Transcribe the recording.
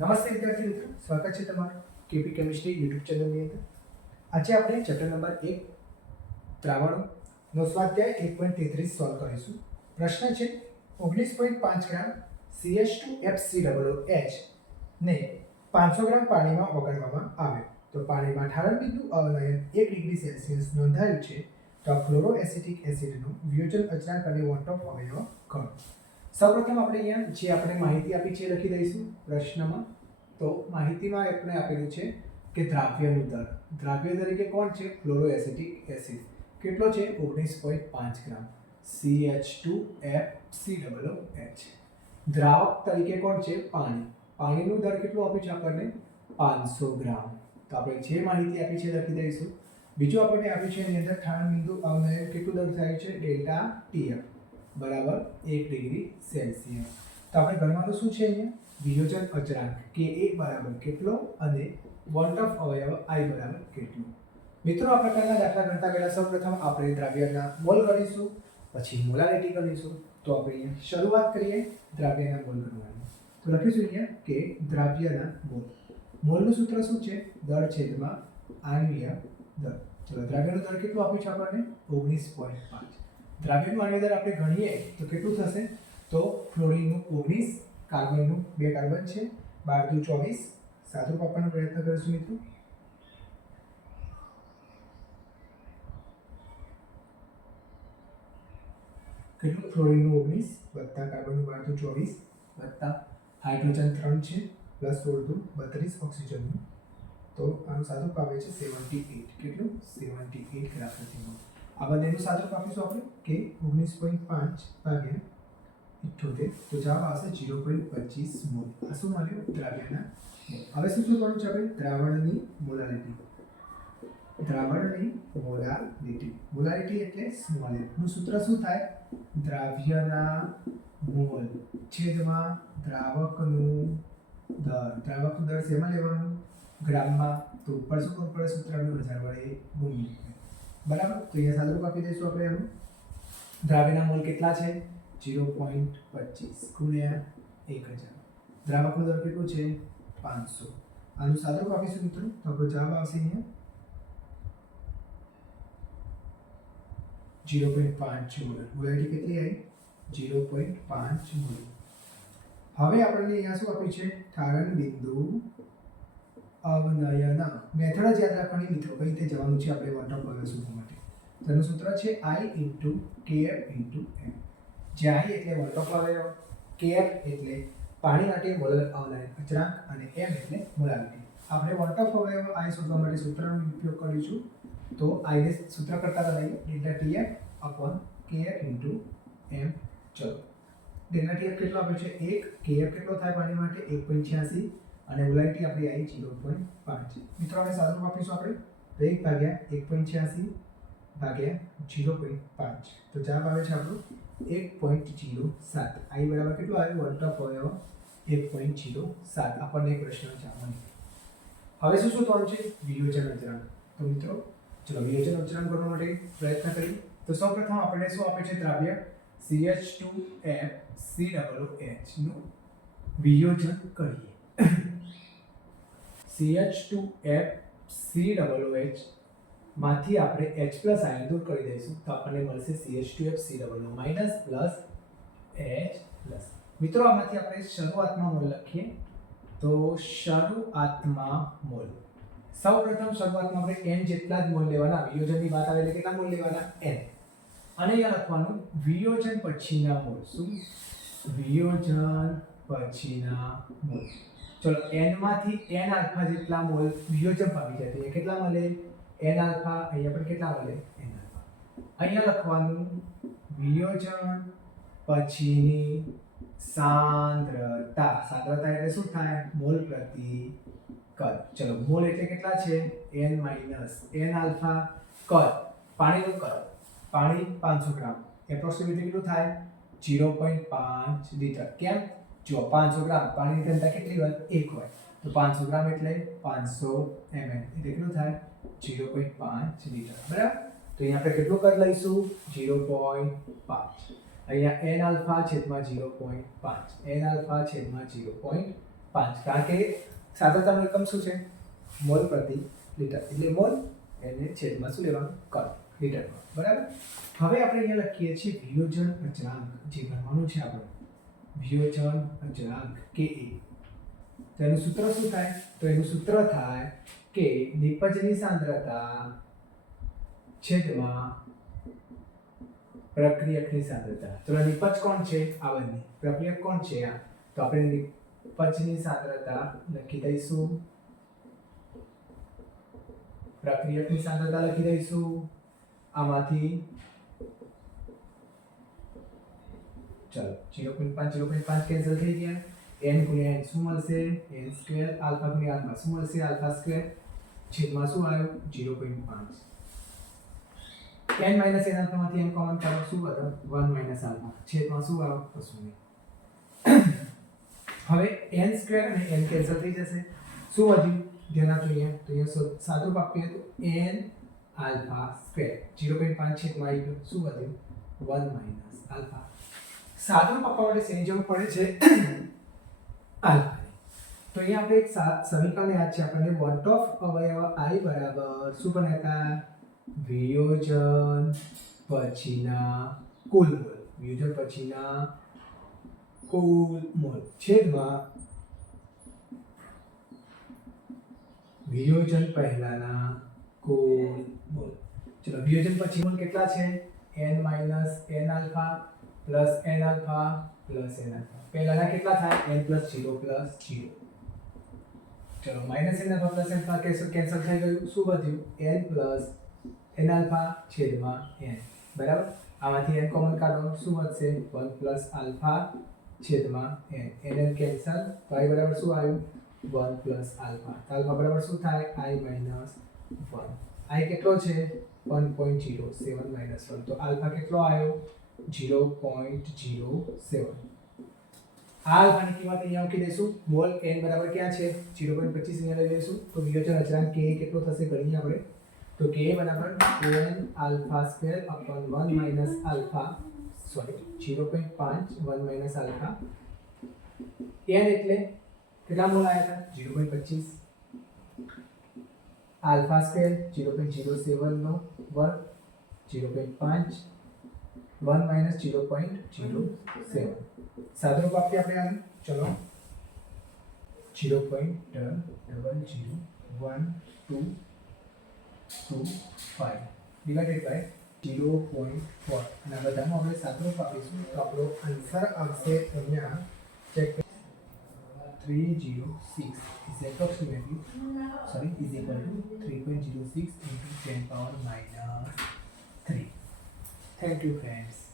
નમસ્તે વિદ્યાર્થી મિત્રો, સ્વાગત છે તમારું કેપી કેમિસ્ટ્રી યુટ્યુબ ચેનલની અંદર. આજે આપણે ચેપ્ટર નંબર એક દ્રાવણોનો સ્વાધ્યાય એક પોઈન્ટ તેત્રીસ સોલ્વ કરીશું. પ્રશ્ન છે, ઓગણીસ પોઈન્ટ પાંચ gram CH two F C double H ને પાંચસો ગ્રામ પાણીમાં ઓગળવામાં આવ્યો. તો પાણીમાં ઠારણ બિંદુ અવનયન એક ડિગ્રી સેલ્સિયસ નોંધાયું છે. તો ફ્લોરો એસિટિક એસિડનું વિયોજન અચળાંક અને વોન્ટ ઓફ અવયવ ગણો. સૌપ્રથમ આપણે અહીંયા જે આપણે માહિતી આપી છે લખી દઈશું પ્રશ્નમાં. તો માહિતીમાં આપણે આપેલું છે કે દ્રાવ્યનું દર દ્રાવ્ય તરીકે કોણ છે? Fluoroacetic acid. કેટલો છે? ઓગણીસ પોઈન્ટ પાંચ gram. C H two F C double H દ્રાવક તરીકે કોણ છે? પાણી. પાણીનું દર કેટલું આપ્યું છે આપણને? પાંચસો ગ્રામ. તો આપણે જે માહિતી આપી છે લખી દઈશું. બીજું આપણને આપ્યું છે એની અંદર ઠાણ બિંદુ કેટલું દર થાય છે? ડેલ્ટા ટીએફ બરાબર એક ડિગ્રી સેલ્સિયસ. તો આપણે ગણવાનું શું છે અહીંયા? વિયોજન અચળાંક કે એ બરાબર કેટલો અને વોલ્ટ ઓફ અવયવ આઈ બરાબર કેટલું. મિત્રો, આ પ્રકારના દાખલા ગણતા પહેલા સૌપ્રથમ આપણે દ્રાવ્યના મોલ ગણીશું, પછી મોલારિટી કરીશું તો આપણે અહીંયા શરૂઆત કરીએ દ્રાવ્યના મોલ ગણવાની. તો લખીશું અહીંયા કે દ્રાવ્યના મોલ. મોલનું સૂત્ર શું છે? દર છેદમાં આણ્વીય દર. ચલો, દ્રાવ્યનો દર કેટલો આપ્યું છે આપણને? ઓગણીસ પોઈન્ટ પાંચ. દ્રાવ્યનું આણ્વીય દર આપણે ગણીએ તો કેટલું થશે? તો ફ્લોરિનનું ઓગણીસ કાર્બનનું બે કાર્બન છે, બાર દુ ચોવીસ સાદું આપવાનો પ્રયત્ન કરીશું મિત્રો. કેટલું? ફ્લોરિનનું ઓગણીસ, વત્તા કાર્બનનું બાર દુ ચોવીસ, વત્તા હાઇડ્રોજન ત્રણ છે પ્લસ સોળ દુ બત્રીસ ઓક્સિજનનું તો આનું સાદું આવે છે સેવન્ટી એઇટ કેટલું? સેવન્ટી એઇટ ગ્રામ આ બંનેનું સાદું આપીશું આપણે કે ઓગણીસ પોઈન્ટ પાંચ ભાગ્યા ઇઠ્ઠોતેર તો જવાબ આવશે જીરો પોઈન્ટ પચીસ મોલ આ શું મળ્યું? દ્રાવ્યના હવે શું શું કરવું છે આપણે? દ્રાવણની મોલારિટી દ્રાવણની મોલારિટી મોલારિટી એટલે સ્મોલનું સૂત્ર શું થાય? દ્રાવ્યના મોલ છેદમાં દ્રાવકનું દર. દ્રાવકનું દર શેમાં લેવાનું? ગ્રામમાં. તો ઉપર શું કરવું પડે? સૂત્રનું. હજાર વડે ગુણીએ. બરાબર? તો અહીંયા સાદરૂપ આપી દઈશું આપણે એનું. દ્રાવ્યના મોલ કેટલા છે? જીરો પોઈન્ટ પચીસ ગુણ્યા એક હજાર. દ્રાવકનું દર કેટલું છે? પાંચસો. આનું સાદરૂપ આપીશું મિત્રો. તો આપણો જવાબ આવશે અહીંયા. જીરો પોઈન્ટ પાંચ મોલ. મોલારિટી કેટલી આવી જીરો પોઈન્ટ પાંચ મોલ. હવે આપણને અહીંયા શું આપ્યું છે? ઠારણ બિંદુ અવનયન મેથડ જ યાદ રાખવાની મિત્રો, કઈ રીતે જવાનું છે આપણે વોટર પર શોધવા માટે. તેનું સૂત્ર છે I into K F into M જે આઈ એટલે વોટર અવયવ કે એફ એટલે પાણી માટે મોલર અવનયન અચરાંક અને એમ એટલે મોલારિટી આપણે વોટર અવયવ આઈ શોધવા માટે સૂત્રનો ઉપયોગ કરીશું તો આઈને સૂત્ર કરતા બનાવીએ delta T F upon K F into M ચલો. ડેલ્ટા ટી એફ કેટલો આપ્યો છે? એક. કે એફ કેટલો થાય પાણી માટે? એક પોઈન્ટ છ્યાસી. અને મોલારિટી આપણી આવી જીરો પોઈન્ટ પાંચ. મિત્રો, આપણે સાદું આપીશું આપણે? તો એક ભાગ્યા એક પોઈન્ટ છ્યાસી ભાગ્યા જીરો પોઈન્ટ પાંચ. તો જવાબ આવે છે આપણું એક પોઈન્ટ જીરો સાત. આઈ બરાબર કેટલું આવ્યું? વન ટોપ હોય એક પોઈન્ટ જીરો સાત. આપણને એક પ્રશ્ન જાણવાની હવે શું શું થવાનું છે? વિયોજન અચળાંક તો મિત્રો, ચલો વિયોજન અચળાંક કરવા માટે પ્રયત્ન કરીએ. તો સૌપ્રથમ આપણે શું આપે છે? દ્રાવ્ય CH2 એફ સી ડબલ એચનું વિયોજન કરીએ. CH2 એફ સી ડબલ એચમાંથી આપણે એચ પ્લસ આયન દૂર કરી દઈશું તો આપણને મળશે CH2 F C double minus plus H plus મિત્રો, આમાંથી આપણે શરૂઆતમાં મોલ લખીએ તો શરૂઆતમાં મોલ. સૌ પ્રથમ શરૂઆતમાં આપણે એન જેટલા જ મોલ લેવાના, વિયોજનની વાત આવે એટલે કેટલા મોલ લેવાના? એન અને અહીંયા લખવાનું વિયોજન પછીના મોલ. શું? વિયોજન પછીના મોલ. ચલો એનમાંથી માંથી n આલ્ફા જેટલા મોલ વિયોજન પામી જાય તો કેટલા મળે? એન આલ્ફા, અહીંયા પણ કેટલા મળે? N alpha. અહીંયા લખવાનું વિયોજન પછીની સાંદ્રતા. સાંદ્રતા એટલે શું થાય? મોલ પ્રતિ કદ. ચલો, મોલ એટલે કેટલા છે? N માઇનસ n આલ્ફા કદ. પાણીનું કદ. પાણી પાંચસો ગ્રામ. એપ્રોક્સિમેટલી કેટલું થાય? જીરો પોઈન્ટ પાંચ લીટર. કેમ? જો પાંચસો ગ્રામ પાણીની ઘનતા કેટલી હોય? એક હોય. તો પાંચસો ગ્રામ એટલે પાંચસો ml એટલે કેટલું થાય? જીરો પોઈન્ટ પાંચ લીટર. બરાબર? તો અહીંયા આપણે કેટલું કદ લઈશું? જીરો પોઈન્ટ પાંચ. અહીંયા એન આલ્ફા છેદમાં જીરો પોઈન્ટ પાંચ. એન આલ્ફા છેદમાં જીરો પોઈન્ટ પાંચ. કારણ કે સાંદ્રતાનો એકમ શું છે? મોલ પ્રતિ લીટર. એટલે મોલ એને છેદમાં શું લેવાનું? કર લીટરમાં. બરાબર? હવે આપણે અહીંયા લખીએ છીએ વિયોજન અચળાંક જે ભરવાનું છે આપણે. વિયોજન અચળાંક કે એ. તો એનું સૂત્ર શું થાય? તો એનું સૂત્ર થાય કે નિપજની સાંદ્રતા છેદમાં પ્રક્રિયકની સાંદ્રતા. તો નિપજ કોણ છે? આ બંને. પ્રક્રિયક કોણ છે? આ. તો આપણે નિપજની સાંદ્રતા લખી દઈશું. પ્રક્રિયકની સાંદ્રતા લખી દઈશું. આમાંથી ચલો જીરો પોઈન્ટ પાંચ જીરો પોઈન્ટ પાંચ કેન્સલ થઈ ગયા એન ગુણ્યા એન શું મળશે એન સ્ક્વેર આલ્ફા ગુણ્યા આલ્ફા શું મળશે આલ્ફા સ્ક્વેર છેદમાં શું આવ્યું જીરો પોઈન્ટ પાંચ એન માઇનસ એન આલ્ફામાંથી એન કોમન કાઢો શું વધે વન માઇનસ આલ્ફા છેદમાં શું આવે કશું નહીં હવે એન સ્ક્વેર અને એન કેન્સલ થઈ જશે શું વધ્યું ધ્યાન આપજો અહીંયા તો અહીંયા સો- સાદું આપીએ તો N alpha square zero point પાંચ છેદમાં આવી ગયું શું વધ્યું વન માઇનસ આલ્ફા સાદું પપ્પા માટે શેની જરૂર પડે છે. આલ્ફાની તો અહીંયા આપણે એક સમીકરણ યાદ છે આપણને. વોટ ઓફ અવયવ આઈ બરાબર. શું પણ હતા? વિયોજન પછીના કુલ મોલ વિયોજન પછીના કુલ મોલ છેદમાં વિયોજન પહેલાના કુલ મોલ ચલો, વિયોજન પછી મોલ કેટલા છે? N minus n alpha plus N alpha plus N alpha. પહેલાના કેટલા થાય? N plus zero plus zero. ચલો, minus N alpha plus N alpha cancel થઈ ગયું. શું વધ્યું? એન પ્લસ એન આલ્ફા છેદમાં એન. બરાબર? આમાંથી એન કોમન કાઢો. શું વધશે? વન પ્લસ આલ્ફા છેદમાં એન. N N cancel. તો આઈ બરાબર શું આવ્યું? One plus alpha. આલ્ફા બરાબર શું થાય? આઈ માઇનસ વન. આઈ કેટલો છે? 1.07 માઇનસ વન. તો આલ્ફા કેટલો આવ્યો? 0.07 હાલ આની કિંમત અહીંયા મૂકી દઈશું. મોલ એન બરાબર ક્યાં છે? 0.25 અહીંયા લઈ લઈશું. તો વિયોજન અચળાંક કે કેટલો થશે ગણીએ આપણે? તો કે બરાબર N alpha square upon one minus alpha sorry 0.5 1 minus alpha. N એટલે કેટલા મોલ આવ્યા હતા? 0.25 આલ્ફા સ્ક્વેર 0.07 સેવનનો વર્ગ 0.5 1 માઇનસ 0.07 સાદુરૂપ આપીએ આપણે આને, ચલો. 0.0012 5 ડિવાઇડેડ બાય 0.4 અને આ બધામાં આપણે સાદુરૂપ આપીશું. તો આપણો આન્સર આવશે અહીંયા. Check 306 is approximately, sorry, is equal to 3.06 into 10 power minus 3 thank you friends